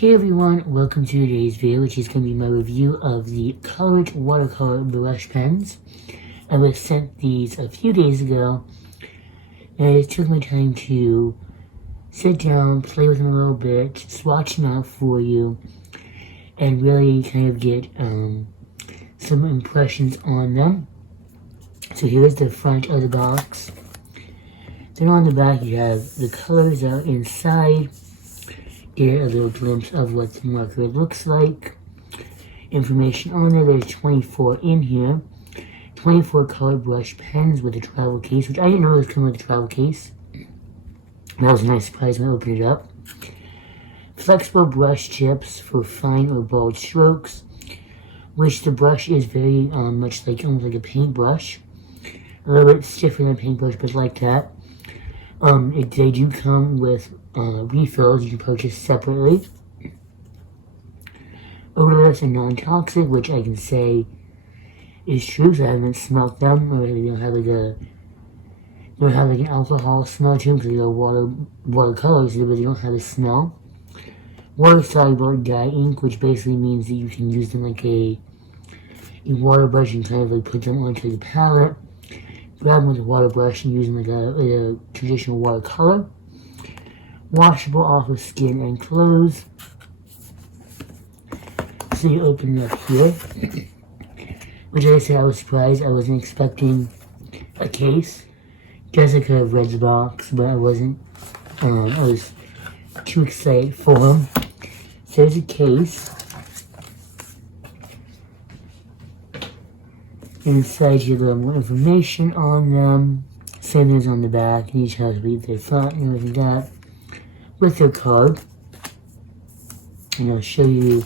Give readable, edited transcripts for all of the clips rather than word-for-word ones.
Hey everyone, welcome to today's video, which is going to be my review of the Colorit watercolor brush pens. I was sent these a few days ago, and it took my time to sit down, play with them a little bit, swatch them out for you, and really kind of get some impressions on them. So here's the front of the box. Then on the back you have the colors out inside. Get a little glimpse of what the marker looks like. Information on there, there's 24 in here. 24 color brush pens with a travel case, which I didn't know was coming with a travel case. That was a nice surprise when I opened it up. Flexible brush tips for fine or bold strokes, which the brush is very much like almost like a paintbrush. A little bit stiffer than a paintbrush, but like that. They do come with refills you can purchase separately. Odorless and non-toxic, which I can say is true, so I haven't smelled them, or they don't have like an alcohol smell to them because they're watercolors, but they don't have a smell. Water-soluble dye ink, which basically means that you can use them like a water brush and kind of like put them onto the palette. Grab them with a water brush and use them like a traditional watercolor. Washable off of skin and clothes. So you open it up here, which I said I was surprised. I wasn't expecting a case. Guess I could have read the box, but I wasn't. I was too excited for them. So there's a case. Inside you have a little more information on them. Same as on the back. And each has to leave their front and everything like that. With their card. And I'll show you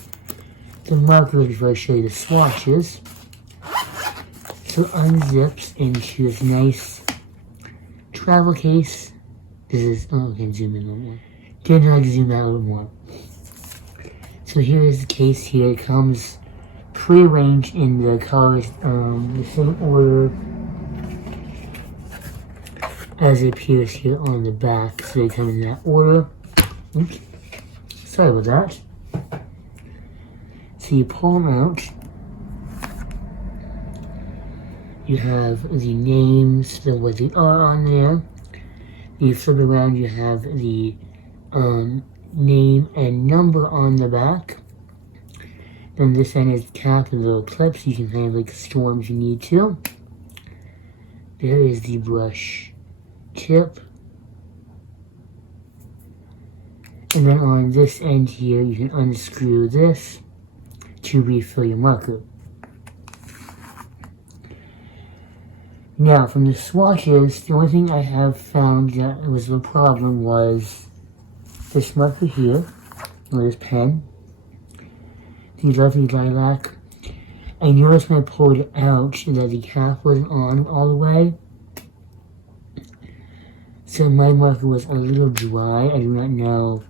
the markers before I show you the swatches. So it unzips into this nice travel case. This is, oh, I can zoom in a little more. Didn't know I could zoom out a little more. So here is the case here. It comes pre-arranged in the colors, the same order as it appears here on the back. So they come in that order. Oops. Sorry about that. So you pull them out. You have the names, then what they are on there. You flip it around, you have the name and number on the back. Then this end is the cap with little clips. You can kind of like store them if you need to. There is the brush tip. And then on this end here, you can unscrew this to refill your marker. Now, from the swatches, the only thing I have found that was a problem was this marker here, or this pen. The lovely lilac. I noticed when I pulled it out that the cap wasn't on all the way. So my marker was a little dry. I do not know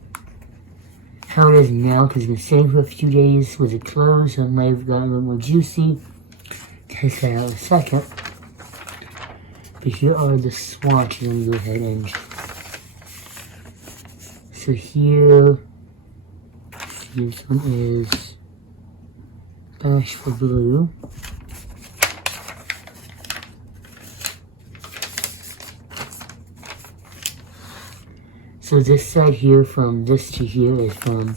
how it is now because it's been sitting for a few days with it closed, so it might have gotten a little more juicy. Test that out in a second. But here are the swatches. Let me go ahead and. So here, this one is Ash for blue. So this side here, from this to here, is from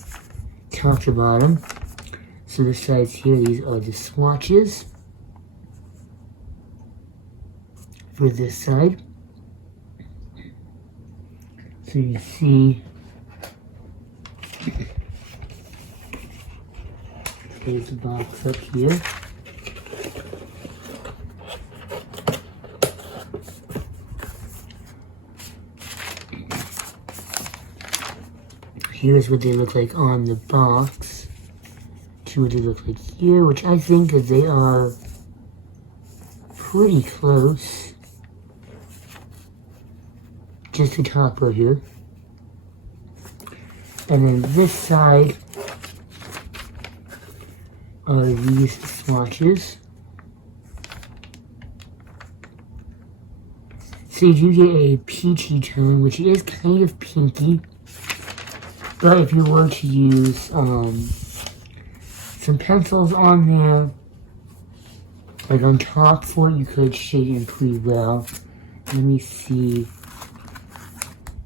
top to bottom. So this side's here, these are the swatches for this side. So you see, there's the box up here. Here's what they look like on the box. To what they look like here, which I think that they are pretty close. Just the top right here. And then this side are these swatches. So you do get a peachy tone, which is kind of pinky. But if you were to use some pencils on there, like on top for it, you could shade it in pretty well. Let me see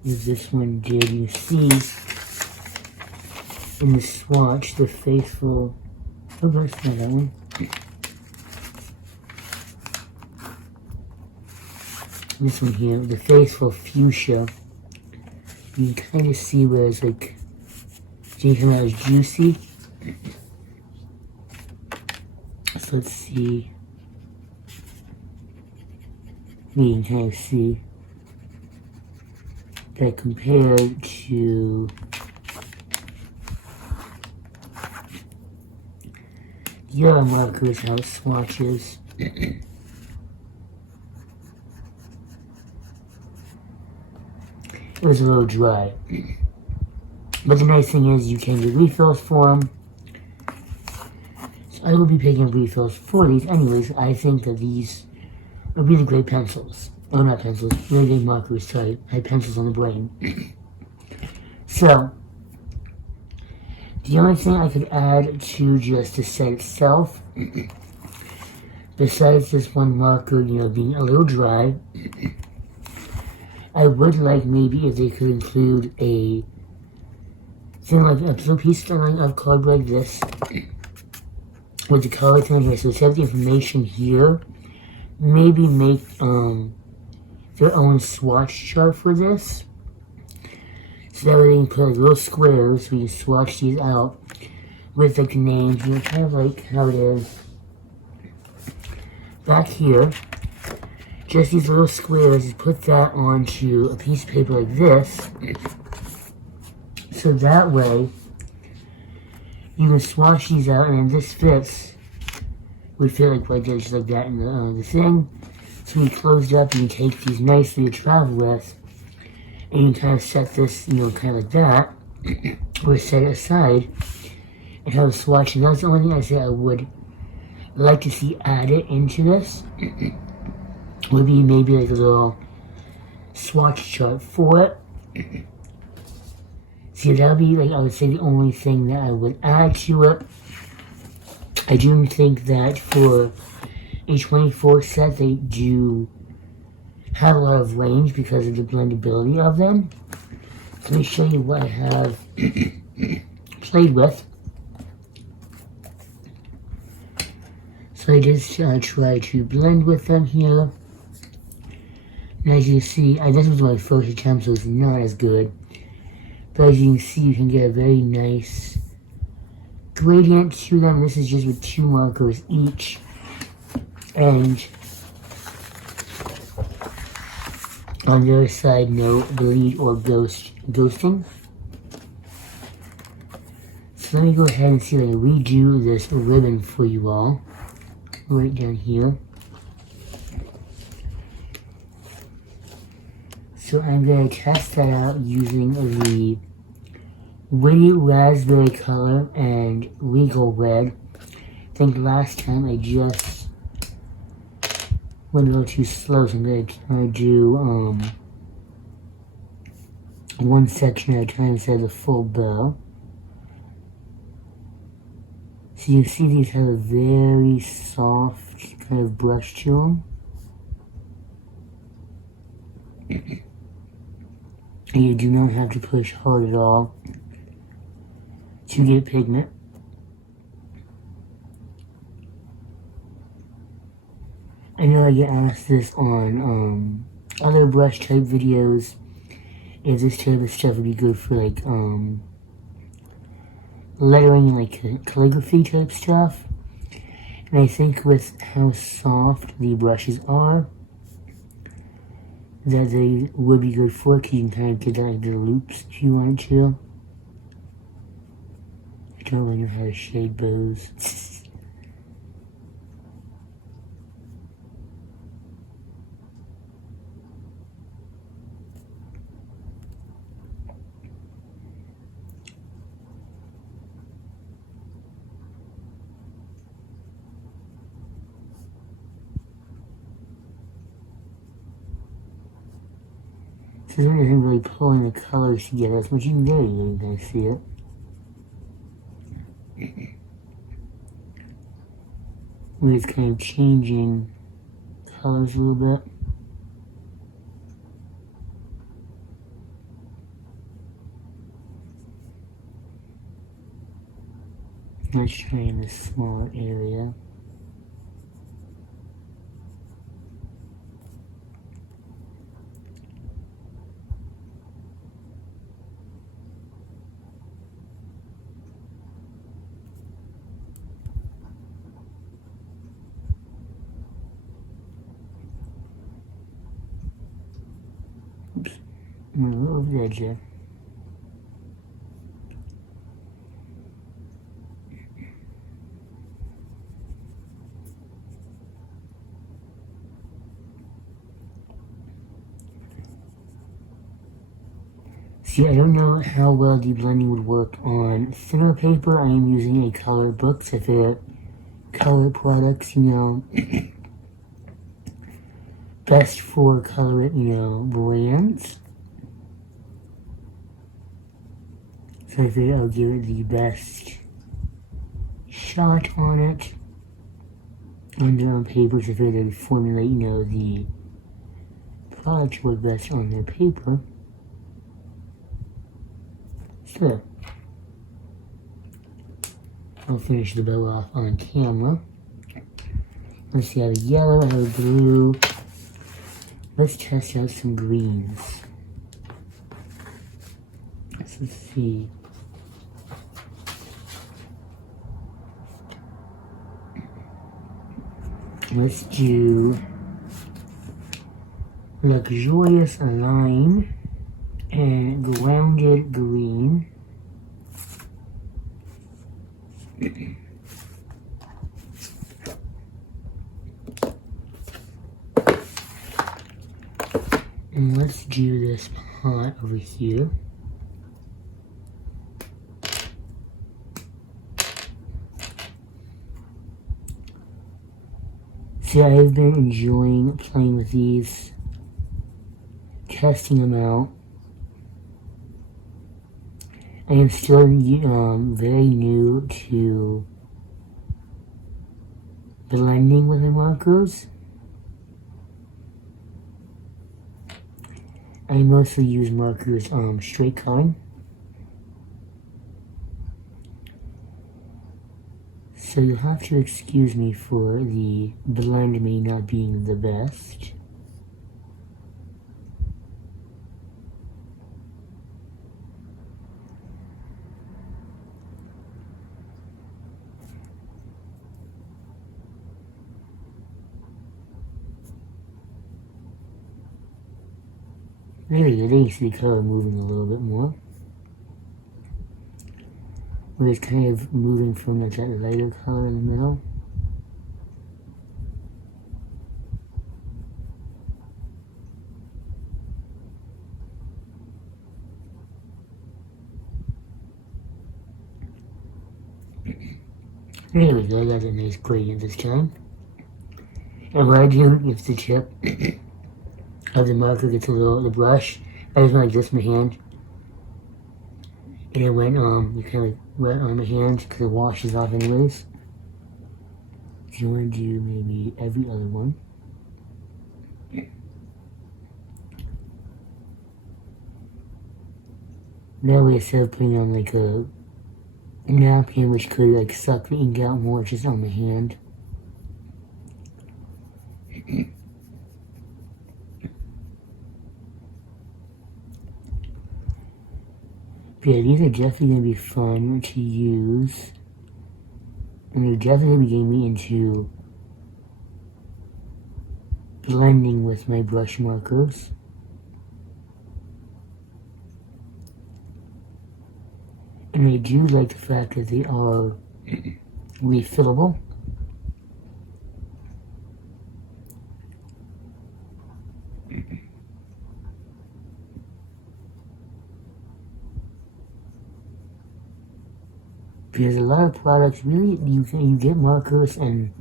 if this one did. You see in the swatch, the faithful, oh, that's not that one. This one here, the faithful fuchsia. You can kind of see where it's like, you can out as juicy. So let's see. You can kind of see that compared to the other markers, how it swatches. It was a little dry. But the nice thing is you can get refills for them. So I will be picking up refills for these anyways. I think that these are really great pencils. Oh, not pencils, really great markers, sorry. I had pencils on the brain. So, the only thing I could add to just the set itself, besides this one marker, being a little dry, I would like maybe if they could include a thing like a little piece of cardboard like this with the color thing here. So it's have the information here. Maybe make their own swatch chart for this. So that way they can put like little squares so you can swatch these out with like the names, kind of like how it is back here. Just these little squares, you put that onto a piece of paper like this, so that way you can swatch these out, and then this fits, would fit like just like that in the thing. So when you close it up, you can take these nicely to travel with, and you can kind of set this, kind of like that, or set it aside, and have a swatch. And that's the only thing I say I would like to see added into this. Would be maybe like a little swatch chart for it. See, that would be like, I would say, the only thing that I would add to it. I do think that for a 24 set, they do have a lot of range because of the blendability of them. So let me show you what I have played with. So I just try to blend with them here. And as you can see, this was my first attempt, so it's not as good. But as you can see, you can get a very nice gradient to them. This is just with 2 markers each. And on the other side, no bleed or ghosting. So let me go ahead and see if I can redo this ribbon for you all. Right down here. So I'm going to test that out using the Witty Raspberry Color and Regal Red. I think last time I just went a little too slow, so I'm going to try to do one section at a time instead of the full bow. So you see these have a very soft kind of brush to them. And you do not have to push hard at all to get pigment. I know I get asked this on other brush type videos, if this type of stuff would be good for like lettering and like calligraphy type stuff. And I think with how soft the brushes are, that they would be good for it, because you can kind of get that like the loops if you wanted to. I don't really know how to shade bows. this one isn't really pulling the colors together as much. You can really kind of see it. Where it's kind of changing colors a little bit. Let's try in this smaller area. Oops, I'm a little over the edge there. See, I don't know how well the blending would work on thinner paper. I am using a Colorit book, so if they're Colorit products, you know, best for Colorit, you know, brands. So I figured I'll give it the best shot on it. On their own papers, I figured they'd formulate, you know, the product work best on their paper. So, I'll finish the bow off on camera. Let's see, I have a yellow, I have a blue. Let's test out some greens. Let's see. Let's do luxurious lime and grounded green. And let's do this pot over here. See, I've been enjoying playing with these, testing them out. I am still very new to blending with my markers. I mostly use markers straight coloring. So you'll have to excuse me for the blend me not being the best. There we go, there you see the color moving a little bit more. Where it's kind of moving from that lighter color in the middle. There we go, I got a nice gradient this time. And what I do, if the tip of the marker gets a little, the brush, I just went like this in my hand. And it went, you kind of like wet on my hand because it washes off anyways. So you want to do maybe every other one. That way, instead of putting on like a napkin which could like suck the ink out more, it's just on my hand. But yeah, these are definitely going to be fun to use. And they're definitely going to be getting me into blending with my brush markers. And I do like the fact that they are refillable. Because a lot of products, really, you get markers and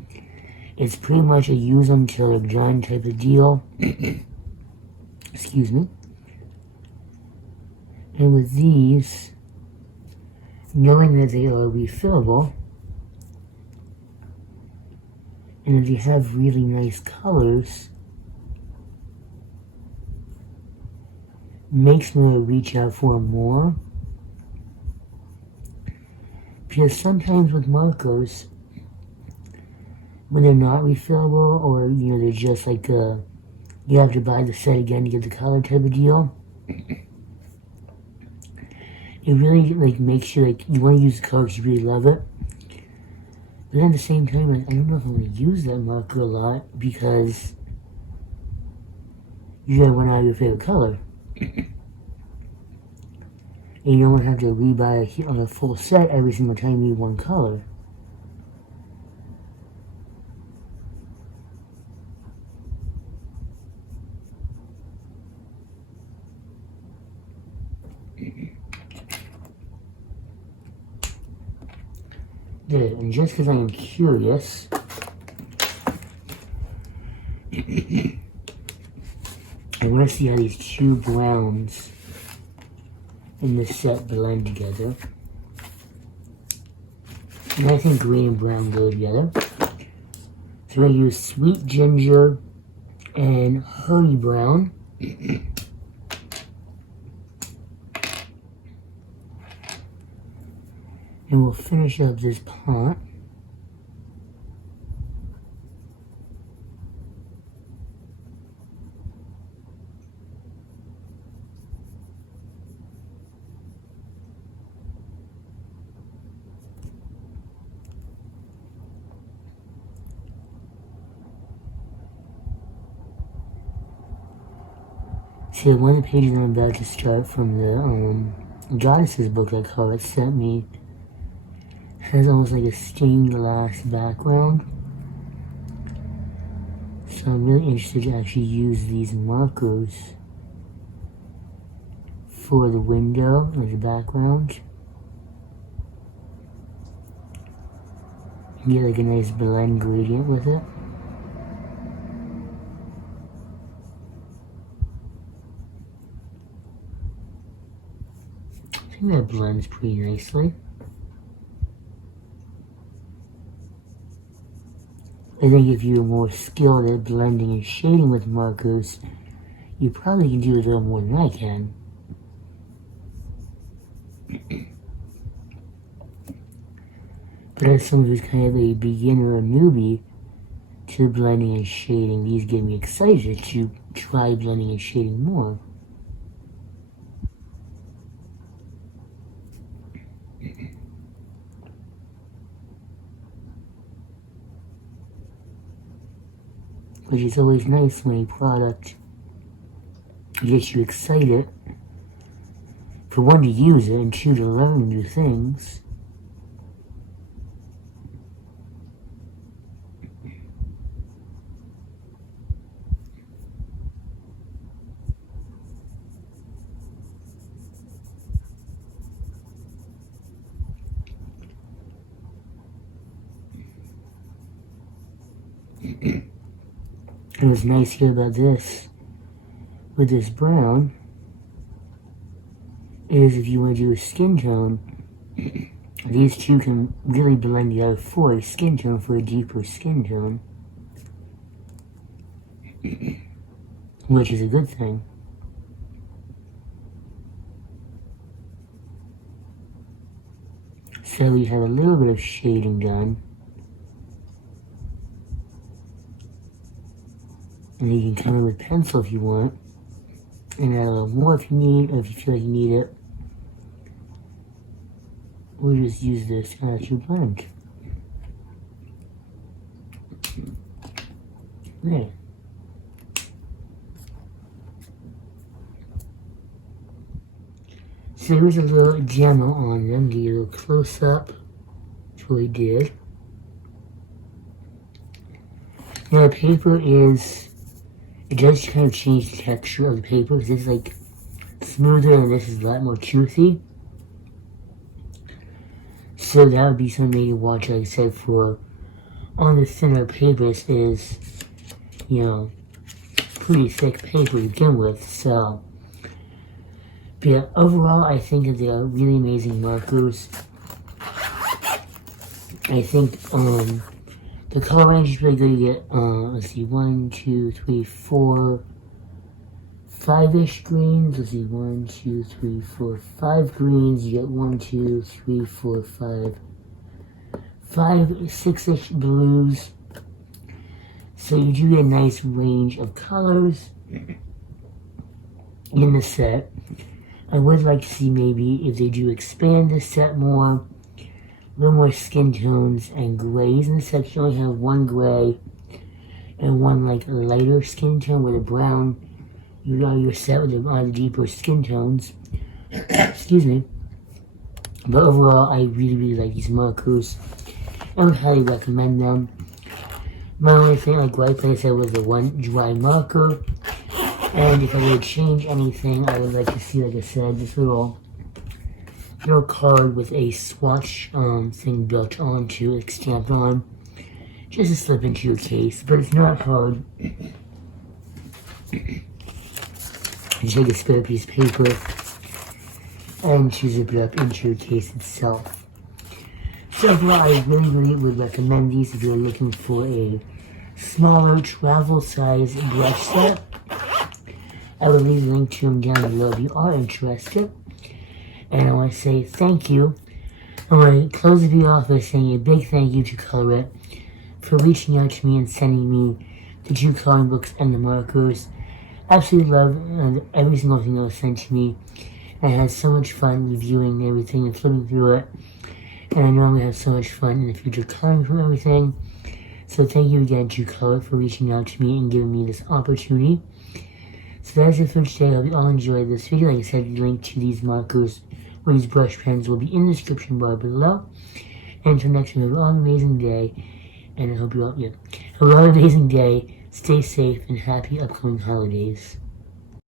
it's pretty much a use them till they're done type of deal. Excuse me. And with these, knowing that they are refillable, and if they have really nice colors, makes me reach out for more. Because sometimes with markers, when they're not refillable, or they're just like you have to buy the set again to get the color type of deal, it really makes you you want to use the color because you really love it. But then at the same time, I don't know if I'm going to use that marker a lot because you gotta run out of your favorite color. And you don't want to have to rebuy on a full set every single time you need one color. Good, and just because I am curious, I want to see how these two browns in this set blend together. And I think green and brown go together. So I use Sweet Ginger and Honey Brown. And we'll finish up this pot. See, one of the pages I'm about to start from the Goddesses book that Colorit sent me has almost like a stained glass background. So I'm really interested to actually use these markers for the window, like the background. And get like a nice blend gradient with it. I think that blends pretty nicely. I think if you're more skilled at blending and shading with markers, you probably can do a little more than I can. But as someone who's kind of a beginner or newbie to blending and shading, these get me excited to try blending and shading more. Which is always nice when a product gets you excited, for one, to use it, and two, to learn new things. And what's nice here about this, with this brown, is if you want to do a skin tone, these two can really blend together for a skin tone, for a deeper skin tone. Which is a good thing. So we have a little bit of shading done. And you can come in with pencil if you want, and add a little more if you need, or if you feel like you need it. Or just use this to actually blend. There. So there was a little demo on them, get a little close up. That's what we did. Now the paper is, it does kind of change the texture of the paper, because this is like smoother and this is a lot more toothy. So that would be something to watch, like I said, for on the thinner paper. This is, pretty thick paper to begin with, so But yeah, overall, I think that they are really amazing markers. I think the color range is really good. You get, let's see, 1, 2, 3, 4, 5-ish greens. Let's see, 1, 2, 3, 4, 5 greens. You get 1, 2, 3, 4, 5, 6-ish blues. So you do get a nice range of colors in the set. I would like to see maybe if they do expand the set more, a little more skin tones and grays in the set. You only have one gray and one like lighter skin tone with a brown. You got your set with the deeper skin tones. Excuse me. But overall, I really like these markers. I would highly recommend them. My only thing, like what I said, was the one dry marker. And if I were to change anything, I would like to see, like I said, this little card with a swatch thing built onto it, stamped on, just to slip into your case. But it's not hard. You take a spare piece of paper and to zip it up into your case itself. So overall, I really would recommend these if you're looking for a smaller travel size brush set. I will leave a link to them down below if you are interested. And I want to say thank you. I want to close the video off by saying a big thank you to Colorit for reaching out to me and sending me the 2 coloring books and the markers. Absolutely love every single thing that was sent to me. And I had so much fun reviewing everything and flipping through it. And I know I'm going to have so much fun in the future coloring through everything. So thank you again to Colorit for reaching out to me and giving me this opportunity. So that's it for today. I hope you all enjoyed this video. Like I said, the link to these markers or these brush pens will be in the description bar below. And until next time, have an amazing day. And I hope you all, have an amazing day. Stay safe and happy upcoming holidays.